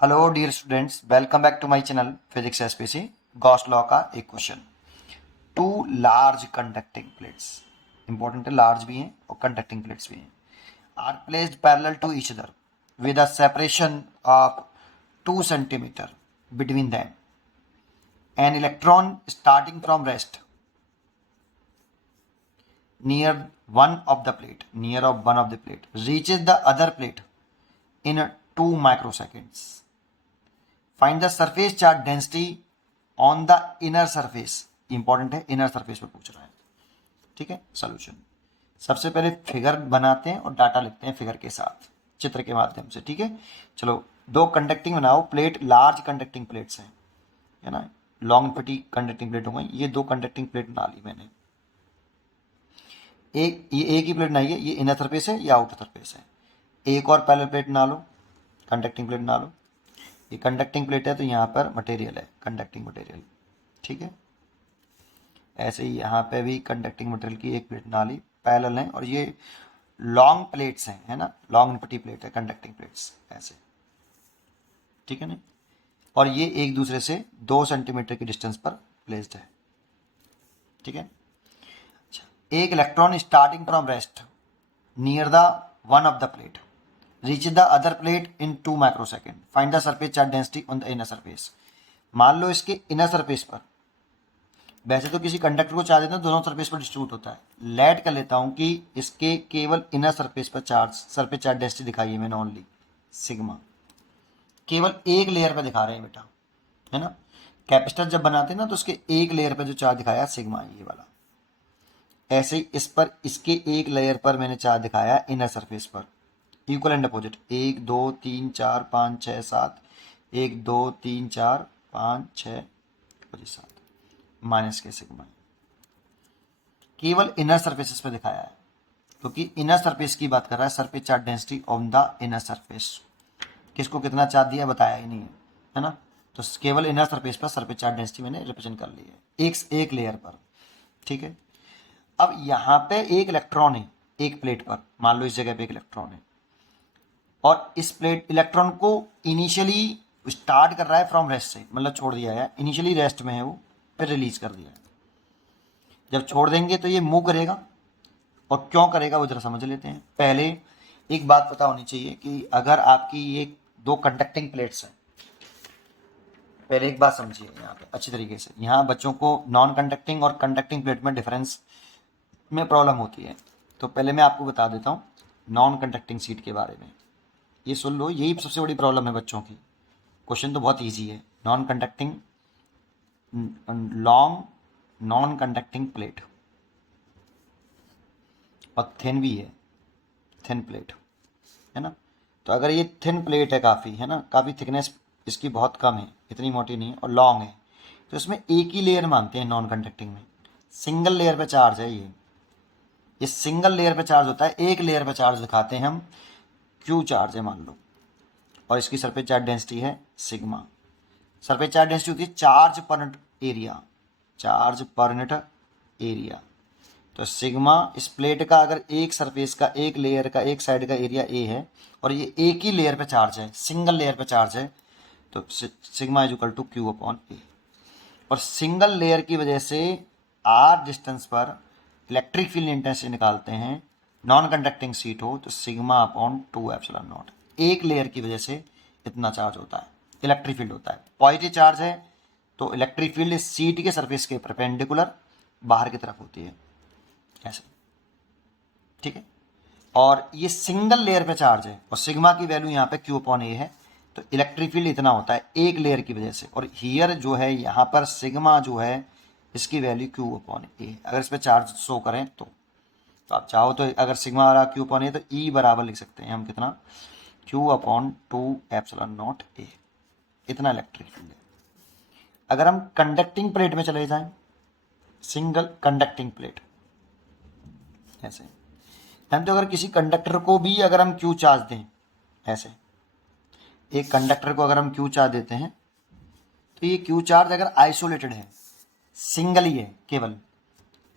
Hello dear students, welcome back to my channel physics SPC. Gauss law का एक question. Two large conducting plates, important है, large भी हैं और conducting plates भी हैं, are placed parallel to each other with a separation of 2 centimetre between them. An electron starting from rest near one of the plate reaches the other plate in 2 microseconds. Find the surface charge density on the inner surface. Important है, inner surface पे पूछ रहा है। ठीक है, solution सबसे पहले figure बनाते हैं और डाटा लिखते हैं फिगर के साथ, चित्र के माध्यम से। ठीक है, चलो दो कंडक्टिंग बनाओ प्लेट, लार्ज कंडक्टिंग प्लेट्स हैं, है ना, लॉन्ग पटी कंडक्टिंग प्लेट हो गई। ये दो कंडक्टिंग प्लेट बना ली मैंने। एक ही प्लेट बनाई है, ये इनर सरफेस है, ये आउटर सरफेस है। एक और पैरेलल प्लेट बना लो, कंडक्टिंग प्लेट बना लो। ये कंडक्टिंग प्लेट है तो यहाँ पर मटेरियल है, कंडक्टिंग मटेरियल। ठीक है, ऐसे ही यहाँ पे भी कंडक्टिंग मटेरियल की एक प्लेट बना ली, पैरेलल है। और ये लॉन्ग प्लेट्स हैं, है ना, लॉन्ग पटी प्लेट है, कंडक्टिंग प्लेट्स ऐसे। ठीक है ना, और ये एक दूसरे से 2 सेंटीमीटर की डिस्टेंस पर प्लेस्ड है। ठीक है, अच्छा, एक electron starting from rest near the one of the plate reach the other plate in 2 microsecond. Find the surface charge density on the inner surface. मान लो इसके इनर सरफेस पर, वैसे तो किसी कंडक्टर को चार्ज देते हैं दोनों सरफेस पर डिस्ट्रीब्यूट होता है, लेट कर लेता हूं कि इसके केवल इनर सरफेस पर चार्ज, सरफेस चार्ज डेंसिटी दिखाई है मैंने ओनली सिग्मा, केवल एक लेयर पर दिखा रहे हैं बेटा, है ना। कैपेसिटर जब बनाते हैं ना तो उसके एक लेयर पर जो चार्ज दिखाया सिग्मा, ये वाला। ऐसे ही इस पर, इसके एक लेयर पर मैंने चार्ज दिखाया इनर सरफेस पर, इक्वल एंड अपोजिट, 1 2 3 4 5 6 7, 1 2 3 4 5 6 7 माइनस के सिग्मा, केवल इनर सरफेसेस पे दिखाया है क्योंकि इनर सरफेस की बात कर रहा है। Surface charge density on the inner surface, किसको कितना चार्ज दिया बताया ही नहीं है ना। तो केवल इनर सरफेस पर सरफेस चार्ज डेंसिटी मैंने रिप्रेजेंट कर ली है एक लेयर पर। ठीक है, अब यहाँ पे एक इलेक्ट्रॉन है, एक प्लेट पर, मान लो इस जगह पे एक इलेक्ट्रॉन है, और इस प्लेट इलेक्ट्रॉन को इनिशियली स्टार्ट कर रहा है फ्रॉम रेस्ट से, मतलब छोड़ दिया है, इनिशियली रेस्ट में है वो, फिर रिलीज कर दिया है। जब छोड़ देंगे तो ये मूव करेगा, और क्यों करेगा वो जरा समझ लेते हैं। पहले एक बात पता होनी चाहिए कि अगर आपकी ये दो कंडक्टिंग प्लेट्स हैं, पहले एक बात समझिए यहाँ पे अच्छी तरीके से। यहाँ बच्चों को नॉन कंडक्टिंग और कंडक्टिंग प्लेट में डिफरेंस में प्रॉब्लम होती है, तो पहले मैं आपको बता देता हूँ नॉन कंडक्टिंग शीट के बारे में। ये सुन लो, यही सबसे बड़ी प्रॉब्लम है बच्चों की। क्वेश्चन तो बहुत ईजी है। Non conducting, long non conducting plate, और थिन भी है, थिन प्लेट, है ना। तो अगर ये थिन प्लेट है काफ़ी, है ना, काफ़ी थिकनेस इसकी बहुत कम है, इतनी मोटी नहीं है, और लॉन्ग है, तो इसमें एक ही लेयर मानते हैं नॉन कंडक्टिंग में। सिंगल लेयर पे चार्ज है ये सिंगल लेयर पे चार्ज होता है, एक लेयर पे चार्ज दिखाते हैं हम, क्यू चार्ज है मान लो, और इसकी सरफेस चार्ज डेंसिटी है सिग्मा। सरफेस चार्ज डेंसिटी होती है charge per unit area, charge per unit area. तो सिग्मा इस प्लेट का, अगर एक सरफेस का, एक लेयर का, एक साइड का एरिया ए है, और ये एक ही लेयर पे चार्ज है, सिंगल लेयर पे चार्ज है, तो sigma is equal to Q upon A. और सिंगल लेयर की वजह से आर डिस्टेंस पर इलेक्ट्रिक फील्ड इंटेंसिटी निकालते हैं, नॉन कंडक्टिंग शीट हो तो सिग्मा अपॉन 2 एप्सिलॉन नॉट। एक लेयर की वजह से इतना चार्ज होता है, इलेक्ट्रिक फील्ड होता है। पॉजिटिव चार्ज है तो इलेक्ट्रिक फील्ड सीट के सरफेस के परपेंडिकुलर बाहर की तरफ होती है, ऐसे। ठीक है, और ये सिंगल लेयर पे चार्ज है, और सिग्मा की वैल्यू यहाँ पे क्यू अपॉन ए है, तो इलेक्ट्रिक फील्ड इतना होता है एक लेयर की वजह से। और हियर जो है यहाँ पर सिग्मा जो है, इसकी वैल्यू क्यू अपॉन ए। अगर इस पर चार्ज शो करें तो आप चाहो तो अगर सिग्मा आ रहा क्यू अपॉन ए, तो ई बराबर लिख सकते हैं हम कितना, Q upon 2 epsilon not a. इतना इलेक्ट्रिक फील्ड है। अगर हम कंडक्टिंग प्लेट में चले जाएं, सिंगल कंडक्टिंग प्लेट ऐसे, हम तो अगर किसी कंडक्टर को भी अगर हम क्यू चार्ज दें, ऐसे एक कंडक्टर को अगर हम क्यू चार्ज देते हैं, तो ये क्यू चार्ज अगर आइसोलेटेड है, सिंगल ही है, केवल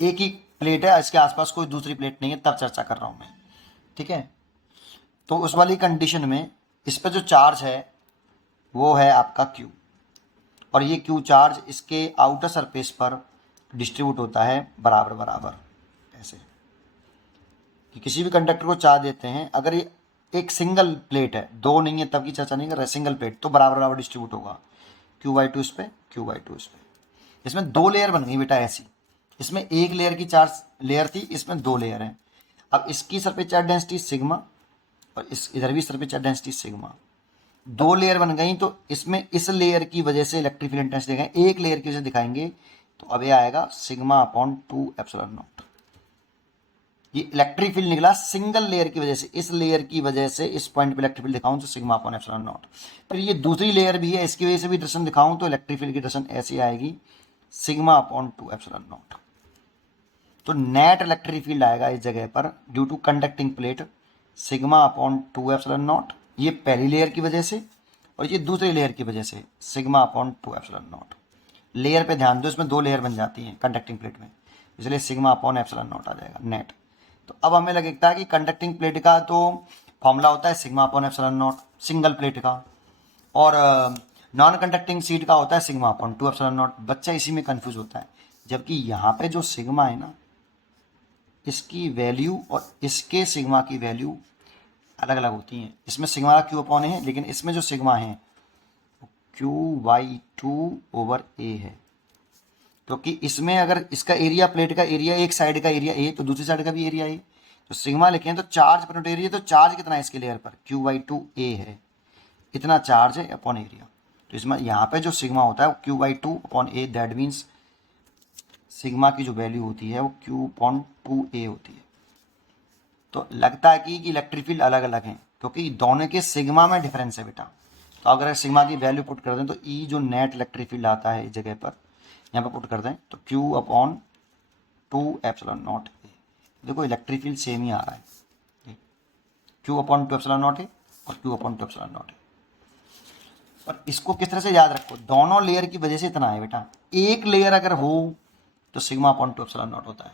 एक ही प्लेट है, इसके आसपास कोई दूसरी प्लेट नहीं है, तब चर्चा कर रहा हूं मैं। ठीक है, तो उस वाली कंडीशन में इस पर जो चार्ज है वो है आपका Q, और ये Q चार्ज इसके आउटर सरफेस पर डिस्ट्रीब्यूट होता है बराबर बराबर, ऐसे कि किसी भी कंडक्टर को चार्ज देते हैं, अगर ये एक सिंगल प्लेट है, दो नहीं है तब की चर्चा नहीं कर रहे, सिंगल प्लेट तो बराबर बराबर डिस्ट्रीब्यूट होगा, Q/2 इस पे, Q/2 इस पे। इसमें दो लेयर बन गई बेटा ऐसी, इसमें एक लेयर की चार्ज लेयर थी, इसमें दो लेयर हैं। अब इसकी सरफेस चार्ज डेंसिटी सिग्मा और इस इधर भी सरफेस चार्ज डेंसिटी सिग्मा, दो लेयर बन गई, तो इसमें इस लेयर की वजह से इलेक्ट्रिक फील्ड इंटेंसिटी दिखाएंगे, एक लेयर की वजह से दिखाएंगे, तो अब ये आएगा σ/2 एप्सिलॉन नॉट। ये इलेक्ट्रिक फील्ड निकला सिंगल लेयर की वजह से, इस लेयर की वजह से इस पॉइंट पे इलेक्ट्रिक फील्ड दिखाऊं तो σ/ε नॉट। फिर ये दूसरी लेयर भी है, इसकी वजह से भी डायरेक्शन दिखाऊं तो इलेक्ट्रिक फील्ड की डायरेक्शन ऐसी आएगी σ/2 एप्सिलॉन नॉट। तो नेट इलेक्ट्रिक फील्ड आएगा इस जगह पर due to conducting plate σ/2 epsilon naught, ये पहली लेयर की वजह से, और ये दूसरी लेयर की वजह से σ/2 एप्सिलॉन नॉट। लेयर पे ध्यान दो, इसमें दो लेयर बन जाती हैं कंडक्टिंग प्लेट में, इसलिए σ/ε नॉट आ जाएगा नेट। तो अब हमें लगता है कि कंडक्टिंग प्लेट का तो फॉर्मूला होता है σ/ε नॉट सिंगल प्लेट का, और नॉन कंडक्टिंग शीट का होता है σ/2 एप्सिलॉन नॉट। बच्चा इसी में कंफ्यूज होता है, जबकि यहाँ पे जो सिग्मा है ना, इसकी वैल्यू और इसके सिग्मा की वैल्यू अलग अलग होती हैं। इसमें सिग्मा का Q/A है, लेकिन इसमें जो सिग्मा है Q/2/A है, क्योंकि इसमें अगर इसका एरिया, प्लेट का एरिया, एक साइड का एरिया A तो दूसरी साइड का भी एरिया A, तो सिग्मा लिखें तो चार्ज पर एरिया, तो चार्ज कितना है इसके लेयर पर Q/2A है, इतना चार्ज है अपॉन एरिया। तो इसमें यहाँ पे जो सिग्मा होता है वो Q/2/A, दैट मीन्स सिग्मा की जो वैल्यू होती है वो Q/2A होती है। तो लगता है कि इलेक्ट्रिक फील्ड अलग अलग हैं, क्योंकि दोनों के सिग्मा में डिफरेंस है बेटा। तो अगर सिग्मा की वैल्यू पुट कर दें तो ई जो नेट इलेक्ट्रिक फील्ड आता है इस जगह पर, यहाँ पर पुट कर दें तो Q/2 एप्सिलॉन नॉट है। देखो इलेक्ट्रिक फील्ड सेम ही आ रहा है, Q/2 एप्सिलॉन नॉट है और Q/2 एप्सिलॉन नॉट है। और इसको किस तरह से याद रखो, दोनों लेयर की वजह से इतना है बेटा, एक लेयर अगर हो तो σ/2 एप्सिलॉन नॉट होता है,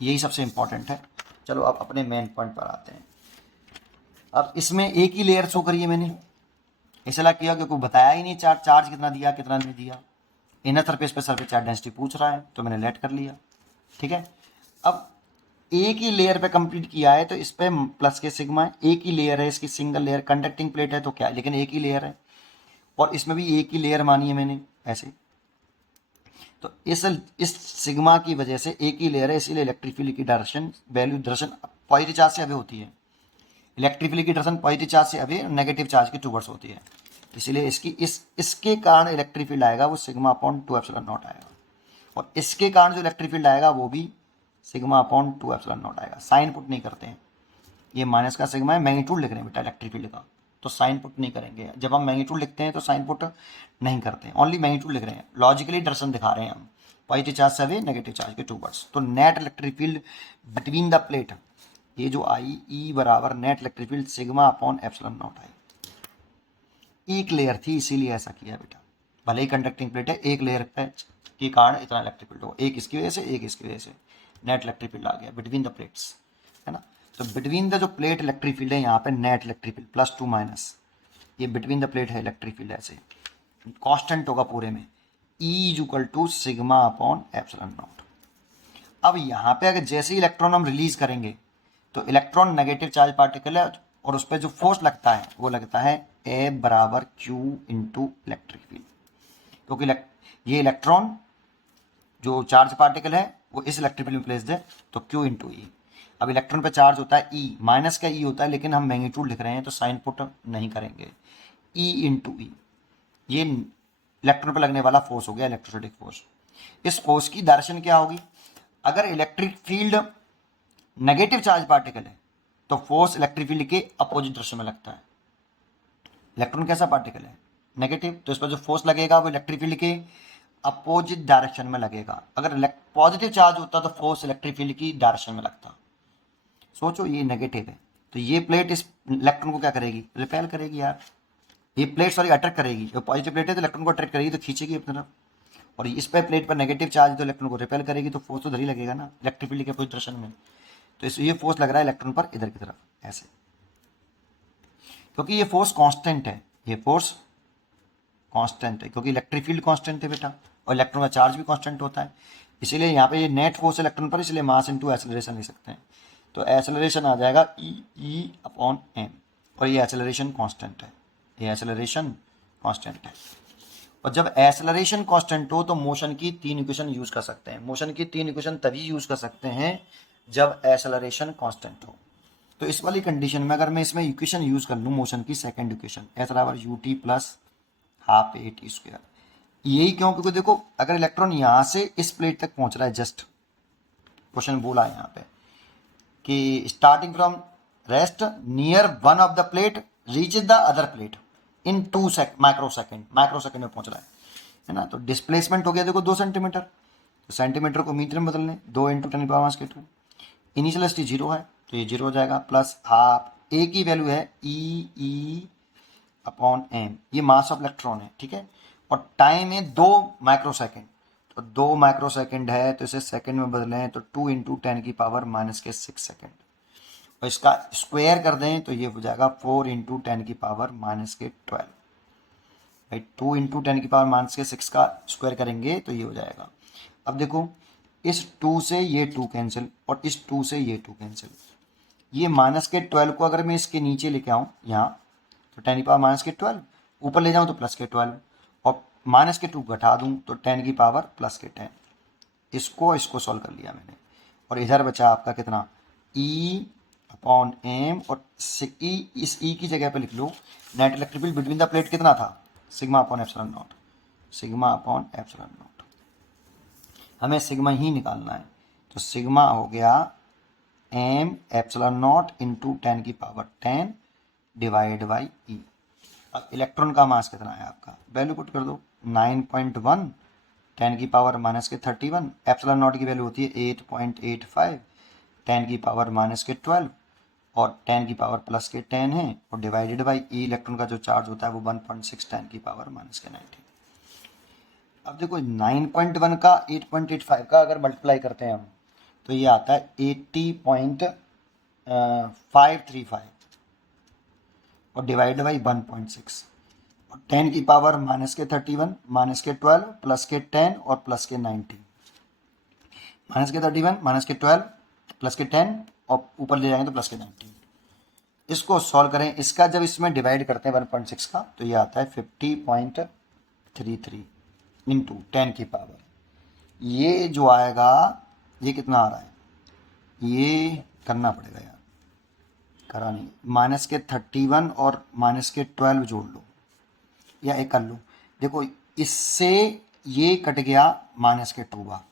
यही सबसे इंपॉर्टेंट है। चलो अब अपने मेन पॉइंट पर आते हैं। अब इसमें एक ही लेयर शो करी है मैंने, इसलिए किया क्योंकि बताया ही नहीं चार्ज कितना दिया कितना नहीं दिया। इनर सरफेस पे सरफेस चार्ज डेंसिटी पूछ रहा है तो मैंने लेट कर लिया, ठीक है। अब एक ही लेयर पे कंप्लीट किया है तो इस पे प्लस के सिग्मा है, एक ही लेयर है, इसकी सिंगल लेयर, कंडक्टिंग प्लेट है तो क्या, लेकिन एक ही लेयर है, और इसमें भी एक ही लेयर मानी है मैंने ऐसे। तो इस सिग्मा की वजह से एक ही लेयर है, इसीलिए इलेक्ट्रिक फील्ड की direction value direction positive charge से अवे होती है। इलेक्ट्रिक फील्ड की डायरेक्शन पॉजिटिव चार्ज से अवे, नेगेटिव चार्ज की टूवर्ड्स होती है, इसीलिए इसके कारण इलेक्ट्रिक फील्ड आएगा वो σ/2 एप्सिलॉन नॉट आएगा, और इसके कारण जो इलेक्ट्रिक फील्ड आएगा वो भी σ/2 एप्सिलॉन नॉट आएगा। साइन पुट नहीं करते हैं, ये माइनस का सिग्मा है, मैग्नीट्यूड लिख रहे हैं बेटा इलेक्ट्रिक फील्ड का, तो साइन पुट नहीं करेंगे। जब हम मैग्नीट्यूड लिखते हैं तो साइन पुट नहीं करते हैं, ओनली मैग्नीट्यूड लिख रहे हैं, लॉजिकली डायरेक्शन दिखा रहे हैं हम, पॉजिटिव चार्ज से अवे, नेगेटिव चार्ज के टूवर्ड्स। तो net electric field between the plate, ये जो आई ई बराबर net electric field σ/ε not I. एक लेयर थी इसीलिए ऐसा किया बेटा, भले ही कंडक्टिंग प्लेट है, एक लेयर पे के कारण इतना इलेक्ट्रिक फील्ड हो, एक इसकी वजह से एक इसकी वजह से नेट इलेक्ट्रिक फील्ड आ गया बिटवीन द प्लेट्स, है ना। तो बिटवीन द जो प्लेट इलेक्ट्रिक फील्ड है यहाँ पे नेट इलेक्ट्रिक फील्ड +2 माइनस, ये बिटवीन द प्लेट है इलेक्ट्रिक फील्ड, ऐसे कांस्टेंट होगा पूरे में, E = σ/ε नॉट। अब यहाँ पे अगर जैसे ही इलेक्ट्रॉन हम रिलीज करेंगे तो इलेक्ट्रॉन नेगेटिव चार्ज पार्टिकल है, और उस पर जो फोर्स लगता है वो लगता है A = Q × इलेक्ट्रिक फील्ड, क्योंकि ये इलेक्ट्रॉन जो चार्ज पार्टिकल है वो इस इलेक्ट्रिक फील्ड में प्लेस है तो Q × E। अब इलेक्ट्रॉन पे चार्ज होता है E, माइनस का E होता है, लेकिन हम मैग्नीट्यूड लिख रहे हैं तो साइन पुट नहीं करेंगे, E × E ये इलेक्ट्रॉन पर लगने वाला फोर्स हो गया, इलेक्ट्रोस्टैटिक फोर्स। इस फोर्स की डायरेक्शन क्या होगी, अगर electric field negative charge particle है तो फोर्स इलेक्ट्रिक फील्ड के अपोजिट डायरेक्शन में लगता है। इलेक्ट्रॉन कैसा पार्टिकल है, नेगेटिव, तो इस पर जो फोर्स लगेगा वो इलेक्ट्रिक फील्ड के अपोजिट डायरेक्शन में लगेगा। अगर पॉजिटिव चार्ज होता तो फोर्स इलेक्ट्रिक फील्ड की डायरेक्शन में लगता। सोचो ये नेगेटिव है तो ये प्लेट इस इलेक्ट्रॉन को क्या करेगी, रिपेल करेगी यार, ये प्लेट सॉरी अट्रैक्ट करेगी, जो पॉजिटिव प्लेट है तो इलेक्ट्रॉन को अट्रैक्ट करेगी तो खींचेगी अपनी तरफ, और इस पर प्लेट पर नेगेटिव चार्ज तो इलेक्ट्रॉन को रिपेल करेगी, तो फोर्स तो इधर ही लगेगा ना इलेक्ट्रिक फील्ड के अपोजिट डायरेक्शन में। तो ये फोर्स लग रहा है इलेक्ट्रॉन पर इधर की तरफ ऐसे, क्योंकि ये फोर्स कांस्टेंट है, ये फोर्स कांस्टेंट है, क्योंकि इलेक्ट्रिक फील्ड कांस्टेंट है बेटा, और इलेक्ट्रॉन का चार्ज भी कांस्टेंट होता है, इसीलिए यहाँ पे ये नेट फोर्स इलेक्ट्रॉन पर, इसलिए मास इनटू एक्सेलरेशन लिख सकते हैं। तो एक्सेलरेशन आ जाएगा ई अपॉन एम, और ये एक्सेलरेशन कांस्टेंट है, ये एक्सेलरेशन कांस्टेंट है। और जब एक्सेलरेशन कांस्टेंट हो तो मोशन की 3 इक्वेशन यूज कर सकते हैं। मोशन की 3 इक्वेशन तभी यूज कर सकते हैं जब एक्सेलरेशन कांस्टेंट हो। तो इस वाली कंडीशन में अगर मैं इसमें इक्वेशन यूज कर लूँ मोशन की सेकंड इक्वेशन, एस बराबर U T plus half A T square, यही क्यों, क्योंकि देखो अगर इलेक्ट्रॉन यहाँ से इस प्लेट तक पहुंच रहा है, जस्ट क्वेश्चन बोला है यहाँ पे कि starting from rest near one of the plate reach the other plate in 2 micro second में पहुंच रहा है ना। तो डिस्प्लेसमेंट हो गया देखो 2 सेंटीमीटर, तो सेंटीमीटर को मीटर में बदल लें, 2 इंटू 10⁻²। इनिशियलिटी 0 है तो ये 0 हो जाएगा, प्लस हाफ ए की वैल्यू है ई अपॉन एम, ये मास ऑफ इलेक्ट्रॉन है, ठीक है। और टाइम है 2 माइक्रो सेकेंड, तो 2 माइक्रो सेकेंड है तो इसे सेकेंड में बदलें तो 2 इंटू 10⁻⁻6 सेकेंड, और इसका स्क्वायर कर दें तो ये हो जाएगा 4 इंटू 10⁻⁻12। भाई 2 इंटू 10⁻⁻6 का स्क्वायर करेंगे तो ये हो जाएगा। अब देखो इस 2 से ये 2 कैंसिल, और इस 2 से ये 2 कैंसिल, ये -12 को अगर मैं इसके नीचे लेके आऊँ यहाँ, तो 10⁻⁻12 ऊपर ले जाऊँ तो +12, और -2 घटा दूँ तो 10⁻+10। इसको सॉल्व कर लिया मैंने, और इधर बचा आपका कितना ई अपॉन एम, और ई, इस ई की जगह पे लिख लो net electric field between the plate कितना था, sigma upon epsilon naught, sigma upon epsilon naught, हमें सिग्मा ही निकालना है। तो सिग्मा हो गया M epsilon naught into 10⁻10 divide by E. अब इलेक्ट्रॉन का मास कितना है आपका, वैल्यू पुट कर दो 9.1 10⁻⁻31, एप्सिलॉन नॉट की वैल्यू होती है 8.85 10⁻⁻12, और 10⁻+10 है, और डिवाइडेड बाई ई, इलेक्ट्रॉन का जो चार्ज होता है वो 1.6 10⁻⁻19। अब देखो 9.1 का 8.85 का अगर मल्टीप्लाई करते हैं हम तो ये आता है 80.535, और डिवाइड बाई 1.6, और 10⁻⁻31 -12 +10 और +19, -31 -12 +10 और ऊपर ले जाएंगे तो +19। इसको सॉल्व करें, इसका जब इसमें डिवाइड करते हैं 1.6 का तो ये आता है 50.33 इंटू 10⁻। ये जो आएगा ये कितना आ रहा है, ये करना पड़ेगा यार, करा नहीं, -31 और -12 जोड़ लो, या एक कर लो, देखो इससे ये कट गया -2 बार,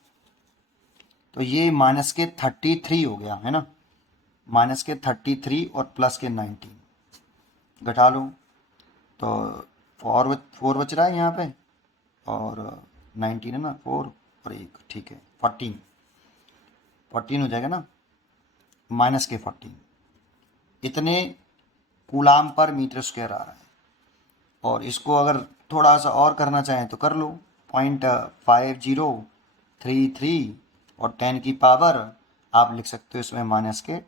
तो ये -33 हो गया है ना, -33 और +19 घटा लो तो 4 बच रहा है यहाँ पे, और 19 है ना, 4 और 1, ठीक है 14 हो जाएगा ना, -14 इतने कूलाम पर मीटर स्क्वायर आ रहा है। और इसको अगर थोड़ा सा और करना चाहें तो कर लो 0.5033, और 10 की पावर आप लिख सकते हो इसमें -12।